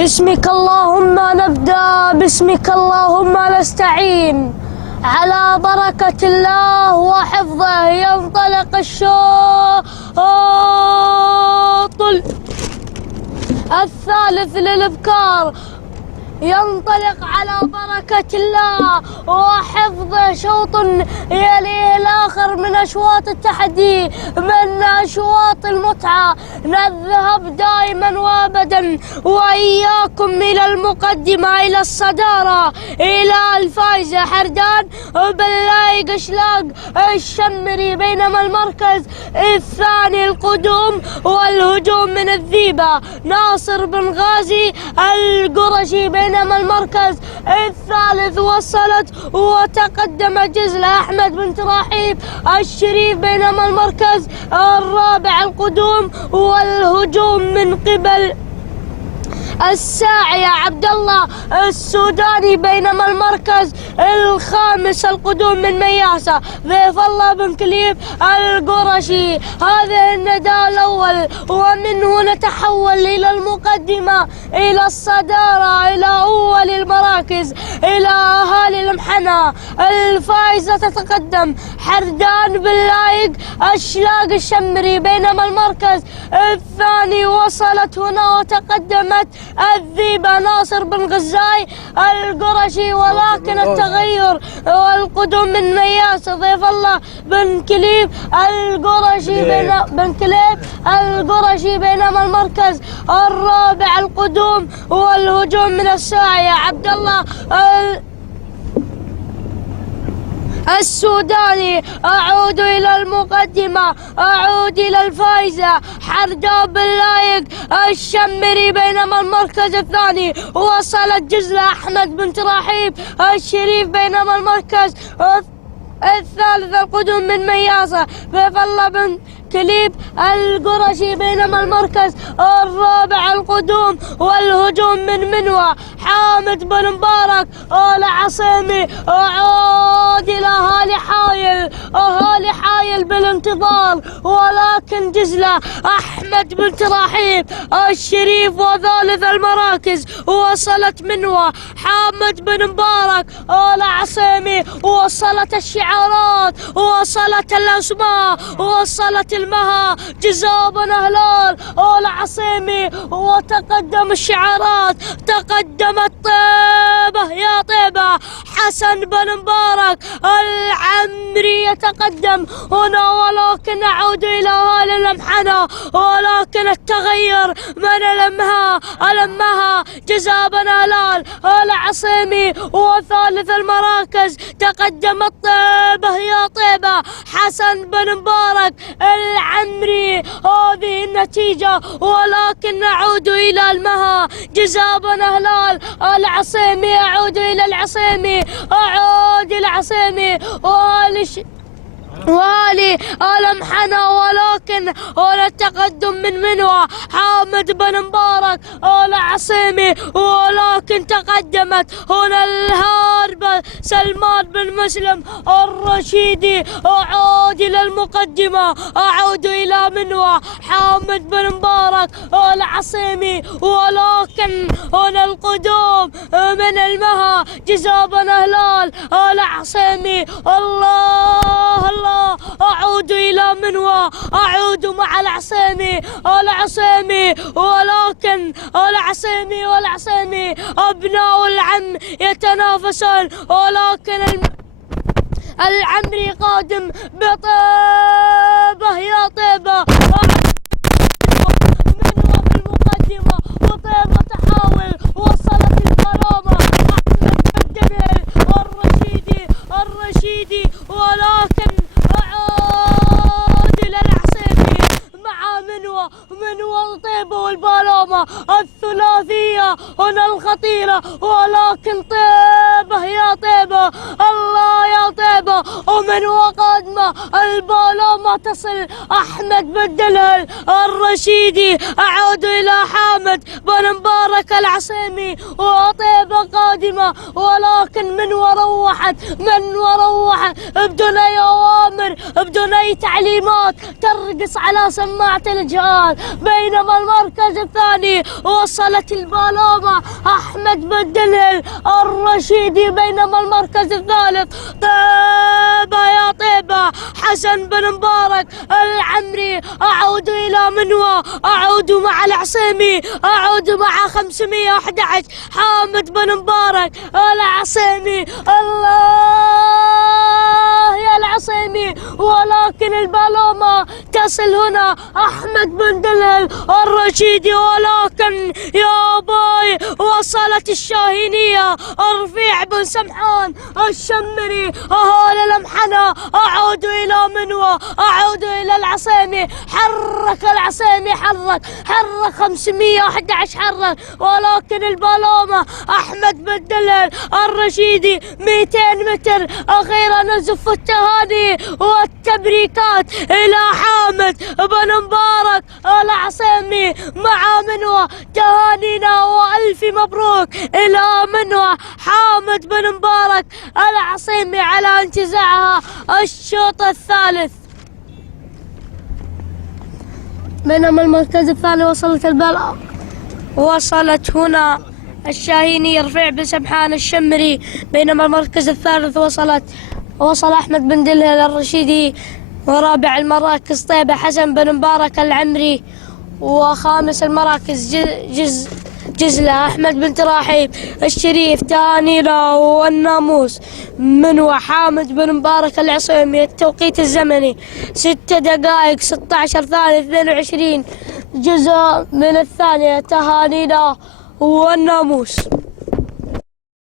باسمك اللهم نبدأ، باسمك اللهم نستعين، على بركة الله وحفظه ينطلق الشوط الثالث للإبكار. ينطلق على بركة الله وحفظه شوط يليه الآخر من أشواط التحدي، من أشواط المتعة. نذهب دائما وابدا وإياكم إلى المقدمة، إلى الصدارة، إلى الفائزة حردان باللايق أشلاق الشمري، بينما المركز الثاني القدوم والهجوم من الذيبة ناصر بن غازي القرشي، بينما المركز الثالث وصلت وتقدم جزلة أحمد بن تراحيب الشريف، بينما المركز الرابع القدوم والهجوم من قبل الساعي عبد الله السوداني، بينما المركز الخامس القدوم من مياسة ضيف الله بن كليب القرشي. هذا النداء الأول، ومنه نتحول إلى المقدمة، إلى الصدارة، إلى أول المراكز، إلى أهالي المحنى. الفائزة تتقدم حردان باللايق أشلاق الشمري، بينما المركز الثاني وصلت هنا وتقدمت الذيبة ناصر بن غزاي القرشي، ولكن التغير والقدوم من مياسة ضيف الله بن كليب القرشي بينما المركز الرابع القدوم والهجوم من الساعي عبد الله السوداني. أعود إلى المقدمة، أعود إلى الفائزة حردان باللايق الشمري، بينما المركز الثاني وصلت جزلة أحمد بن تراحيب الشريف، بينما المركز الثالث القدوم من مياسة ضيف الله بن كليب القرشي، بينما المركز الرابع القدوم والهجوم من منوى حامد بن مبارك آل عصيمي. أعود إلى أهالي حايل بالانتظار، ولكن جزلة أحمد بن تراحيب الشريف وثالث المراكز وصلت منوى حامد بن مبارك آل عصيمي. وصلت الشعارات، وصلت الأسماء، وصلت المها جزاء بن هلال آل عصيمي، وتقدم الشعارات، تقدمت طيبة يا طيبة حسن بن مبارك العمري يتقدم هنا، ولكن نعود إلى أهالي المحنى، ولكن التغير من ألمها جزاء بن هلال آل عصيمي. وثالث المراكز تقدمت طيبة يا طيبة حسن بن مبارك العمري. هذه النتيجة، ولكن نعود إلى المها جزاء بن هلال العصيمي. أعود إلى العصيمي، أعود إلى العصيمي والي المحنى، ولكن هنا التقدم من منوى حامد بن مبارك آل عصيمي، ولكن تقدمت هنا الهاربة سلمان بن مسلم الرشيدي. أعود إلى المقدمة، أعود إلى منوى حامد بن مبارك آل عصيمي، ولكن هنا القدوم من المها جزاء بن هلال آل عصيمي. الله أعود إلى منوى، أعود مع العصيمي العصيمي، ولكن العصيمي أبناء العم يتنافسون، ولكن العمري قادم بطيبة يا طيبة. منوى بالمقدمة وطيبة تحاول، وصلت الكرامة أحمد الدميل الرشيدي، ولكن أعود إلى العصيمي مع منوى طيبة والبالومة الثلاثية هنا الخطيرة، ولكن طيبة يا طيبة، الله يا طيبة. من وقادمة البالومة تصل أحمد بن دلهل الرشيدي. أعود إلى حامد بن مبارك العصيمي وطيبة قادمة، ولكن من وروحت بدون أي أوامر بدون أي تعليمات ترقص على سماعة الجهاز. بينما المركز الثاني وصلت البالومة أحمد بن دلهل الرشيدي. بينما المركز الثالث طيبة يا طيبة حسن بن مبارك العمري. أعود إلى منوى، أعود مع العصيمي، أعود مع 511 حامد بن مبارك العصيمي. الله يا العصيمي، ولكن البالومة تصل هنا أحمد بن دلهل الرشيدي. ولكن يا باي وصلت الشاهينية الرفيع بن سمحان الشمري أهالي الأمحنة. أعود إلى منوى، أعود إلى العصيمي. حرك العصيمي، حرك 511 حرك، ولكن البالومة أحمد بن دلهل الرشيدي 200 متر. أخيرا نزف التهاني والتبريكات إلى حامد بن مبارك العصيمي مع منوى. تهانينا وألف مبروك إلى منوى حامد بن مبارك العصيمي على انتزاعها الشوط الثالث. بينما المركز الثاني وصلت هنا الشاهيني رفيع بن سمحان الشمري. بينما المركز الثالث وصل أحمد بن دلهل الرشيدي. ورابع المراكز طيبة حسن بن مبارك العمري. وخامس المراكز جزلة أحمد بن تراحيب الشريف. تهانينا والناموس منوى حامد بن مبارك العصيمي. التوقيت الزمني 6 دقائق 16 ثانية 22 جزء من الثانية. تهانينا والناموس.